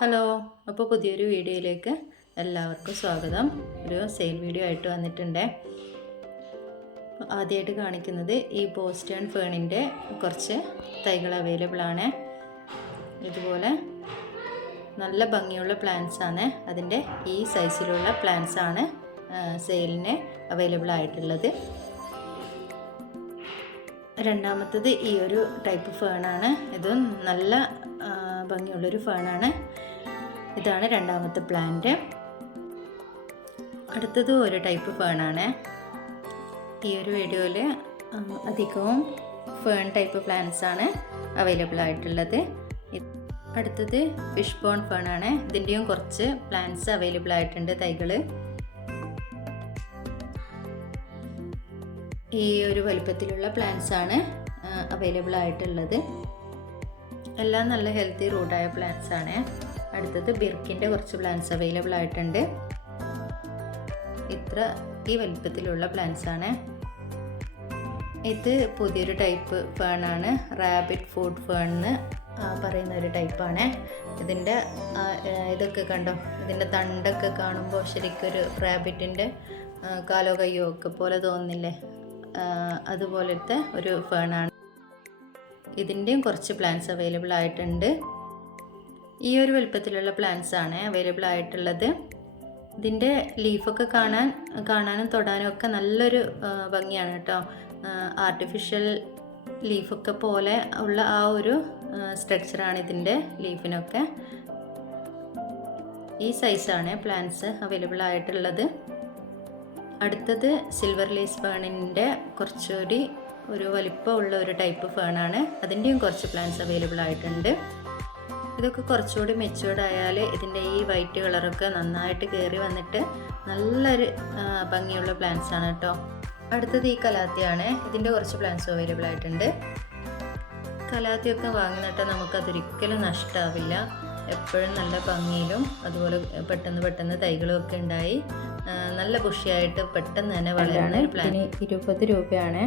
Hello അപ്പോൾ പുതിയൊരു വീഡിയോയിലേക്ക് എല്ലാവർക്കും സ്വാഗതം. ഒരു സെയിൽ വീഡിയോ ആയിട്ട് വന്നിട്ടുണ്ട്. ആദ്യമായിട്ട് കാണിക്കുന്നത് ഈ പോസ്റ്റേൺ ഫേണിന്റെ കുറച്ച് തൈകൾ അവൈലബിൾ ആണ്. ഇതുപോലെ നല്ല ഭംഗിയുള്ള പ്ലാന്റ്സ് ആണ്. അതിന്റെ ഈ സൈസിലുള്ള പ്ലാന്റ്സ് ആണ് സെയിലിന് അവൈലബിൾ ആയിട്ടുള്ളത്. രണ്ടാമത്തത് ഈ ഒരു ടൈപ്പ് ഫേണാണ് ഇതും നല്ല ഭംഗിയുള്ളൊരു ഫേണാണ് ഇതാണ് രണ്ടാമത്തെ പ്ലാന്റ്. അടുത്തത് ഒരു ടൈപ്പ് ഫേണാണ് ഈ ഒരു വീഡിയോയിൽ അധികവും ഫേൺ ടൈപ്പ് പ്ലാന്റ്സ് ആണ് അവൈലബിൾ ആയിട്ടുള്ളത്. അടുത്തത് ഫിഷ് ബോൺ ഫേൺ ആണ്. ഇതിന്റെയും കുറച്ച് പ്ലാന്റ്സ് അവൈലബിൾ ആയിട്ടുണ്ട് തൈകൾ ഈ ഒരു വലുപ്പത്തിലുള്ള പ്ലാന്റ്സ് ആണ് അവൈലബിൾ ആയിട്ടുള്ളത്. എല്ലാം നല്ല ഹെൽത്തി റൂട്ടായ പ്ലാന്റ്സ് ആണ്. അടുത്തത് ബിർക്കിന്റെ കുറച്ച് പ്ലാന്റ്സ് അവൈലബിൾ ആയിട്ടുണ്ട്. ഇത്ര ഈ വലിപ്പത്തിലുള്ള പ്ലാന്റ്സ് ആണ്. ഇത് പുതിയൊരു ടൈപ്പ് ഫേൺ ആണ്. റാബിറ്റ് ഫുഡ് എന്ന് പറയുന്ന ഒരു ടൈപ്പാണ് ഇതിന്റെ ഇതൊക്കെ കണ്ടോ? ഇതിന്റെ തണ്ടൊക്കെ കാണുമ്പോൾ ശരിക്കൊരു റാബിറ്റിന്റെ കാലോ കയ്യോ ഒക്കെ പോലെ തോന്നില്ലേ അതുപോലത്തെ ഒരു ഫേണാണ് ഇതിന്റെയും കുറച്ച് പ്ലാന്റ്സ് അവൈലബിൾ ആയിട്ടുണ്ട്. ഈ ഒരു വലുപ്പത്തിലുള്ള പ്ലാന്റ്സ് ആണ് അവൈലബിൾ ആയിട്ടുള്ളത്. ഇതിന്റെ ലീഫൊക്കെ കാണാൻ കാണാനും തൊടാനും ഒക്കെ നല്ലൊരു ഭംഗിയാണ് കേട്ടോ. ആർട്ടിഫിഷ്യൽ ലീഫൊക്കെ പോലെ ഉള്ള ആ ഒരു സ്ട്രക്ചറാണ് ഇതിന്റെ ലീഫിനൊക്കെ ഈ സൈസാണ് പ്ലാന്റ്സ് അവൈലബിൾ ആയിട്ടുള്ളത്. അടുത്തത് സിൽവർ ലേസ് ഫേണിന്റെ കുറച്ചുകൂടി ഒരു വലിപ്പമുള്ള ഒരു ടൈപ്പ് ഫേണാണ് അതിന്റെയും കുറച്ച് പ്ലാന്റ്സ് അവൈലബിൾ ആയിട്ടുണ്ട്. ഇതൊക്കെ കുറച്ചുകൂടി മെച്ചുവേർഡ് ആയാൽ ഇതിന്റെ ഈ വൈറ്റ് കളറൊക്കെ നന്നായിട്ട് കയറി വന്നിട്ട് നല്ലൊരു ഭംഗിയുള്ള പ്ലാന്റ്സ് ആണ് കേട്ടോ അടുത്തത് ഈ കലാത്തിയാണ്. ഇതിന്റെ കുറച്ച് പ്ലാന്റ്സ് അവൈലബിൾ ആയിട്ടുണ്ട്. കലാത്തിയൊക്കെ വാങ്ങുന്നിട്ട് നമുക്കതൊരിക്കലും നഷ്ടമാവില്ല എപ്പോഴും നല്ല ഭംഗിയിലും അതുപോലെ പെട്ടെന്ന് പെട്ടെന്ന് തൈകളും ഒക്കെ ഉണ്ടായി. നല്ല ബുഷിയായിട്ട് പെട്ടെന്ന് തന്നെ വളരുന്ന ഒരു പ്ലാൻ ഇരുപത് രൂപയാണ്.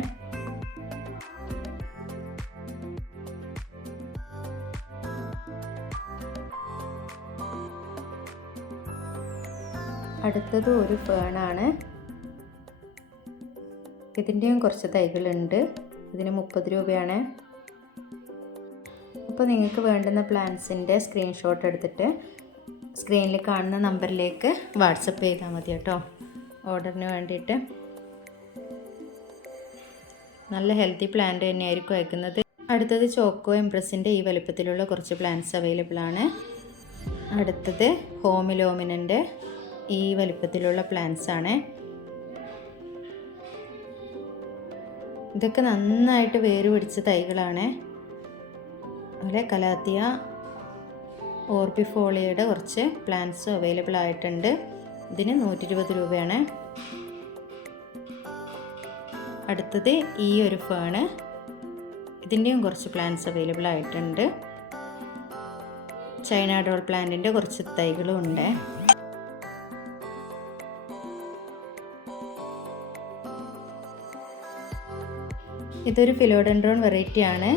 അടുത്തത് ഒരു ഫേണാണ് ഇതിന്റെയും കുറച്ച് തൈകളുണ്ട്. ഇതിന് മുപ്പത് രൂപയാണ്. അപ്പോൾ നിങ്ങൾക്ക് വേണ്ടുന്ന പ്ലാൻസിന്റെ സ്ക്രീൻഷോട്ട് എടുത്തിട്ട് സ്ക്രീനിൽ കാണുന്ന നമ്പറിലേക്ക് വാട്സപ്പ് ചെയ്താൽ മതി കേട്ടോ. ഓർഡറിന് വേണ്ടിയിട്ട്. നല്ല ഹെൽത്തി പ്ലാന്റ് തന്നെയായിരിക്കും അയക്കുന്നത് അടുത്തത് ചോക്കോ എംപ്രസിന്റെ ഈ വലുപ്പത്തിലുള്ള കുറച്ച് പ്ലാന്റ്സ് അവൈലബിൾ ആണ്. അടുത്തത് ഹോമിലോമിനന്റെ ഈ വലിപ്പത്തിലുള്ള പ്ലാന്റ്സ് ആണ്. ഇതൊക്കെ നന്നായിട്ട് വേര് പിടിച്ച തൈകളാണ്. അതുപോലെ കലാത്തിയ ഓർബിഫോളിയയുടെ കുറച്ച് പ്ലാന്റ്സും അവൈലബിൾ ആയിട്ടുണ്ട്. ഇതിന് നൂറ്റി ഇരുപത് രൂപയാണ്. അടുത്തത് ഈ ഒരു ഫേണ്. ഇതിന്റെയും കുറച്ച് പ്ലാന്റ്സ് അവൈലബിൾ ആയിട്ടുണ്ട്. ചൈന ഡോൾ പ്ലാന്റിന്റെ കുറച്ച് തൈകളും ഉണ്ട് ഇതൊരു ഫിലോഡൻഡ്രോൺ വെറൈറ്റി ആണ്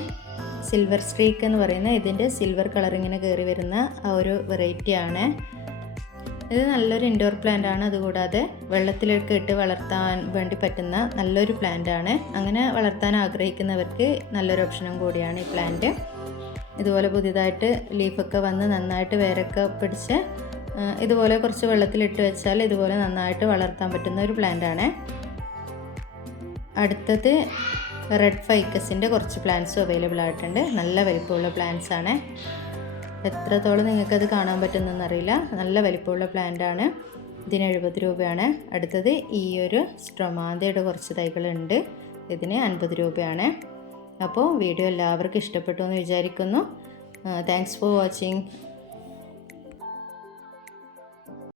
സിൽവർ സ്ട്രീക്ക് എന്ന് പറയുന്ന ഇതിന്റെ സിൽവർ കളർ ഇങ്ങനെ കയറി വരുന്ന ആ ഒരു വെറൈറ്റി ആണ് ഇത് നല്ലൊരു ഇൻഡോർ പ്ലാന്റ് ആണ്. അതുകൂടാതെ വെള്ളത്തിലേക്ക് ഇട്ട് വളർത്താൻ വേണ്ടി പറ്റുന്ന നല്ലൊരു പ്ലാന്റ് ആണ്. അങ്ങനെ വളർത്താൻ ആഗ്രഹിക്കുന്നവർക്ക് നല്ലൊരു ഓപ്ഷനും കൂടിയാണ് ഈ പ്ലാന്റ്. ഇതുപോലെ പുതിയതായിട്ട് ലീഫൊക്കെ വന്ന് നന്നായിട്ട് വേരൊക്കെ പിടിച്ച് ഇതുപോലെ കുറച്ച് വെള്ളത്തിലിട്ട് വെച്ചാൽ ഇതുപോലെ നന്നായിട്ട് വളർത്താൻ പറ്റുന്ന ഒരു പ്ലാന്റ് ആണ്. അടുത്തത് റെഡ് ഫൈക്കസിന്റെ കുറച്ച് പ്ലാന്റ്സും അവൈലബിൾ ആയിട്ടുണ്ട്. നല്ല വലിപ്പമുള്ള പ്ലാന്റ്സ് ആണ്. എത്രത്തോളം നിങ്ങൾക്കത് കാണാൻ പറ്റുന്നതെന്നറിയില്ല നല്ല വലിപ്പമുള്ള ആണ്. ഇതിന് എഴുപത് രൂപയാണ്. അടുത്തത് ഈ ഒരു സ്ട്രൊമാന്തയുടെ കുറച്ച് തൈകളുണ്ട്. ഇതിന് അൻപത് രൂപയാണ്. അപ്പോൾ വീഡിയോ എല്ലാവർക്കും ഇഷ്ടപ്പെട്ടു എന്ന് വിചാരിക്കുന്നു. Thanks for watching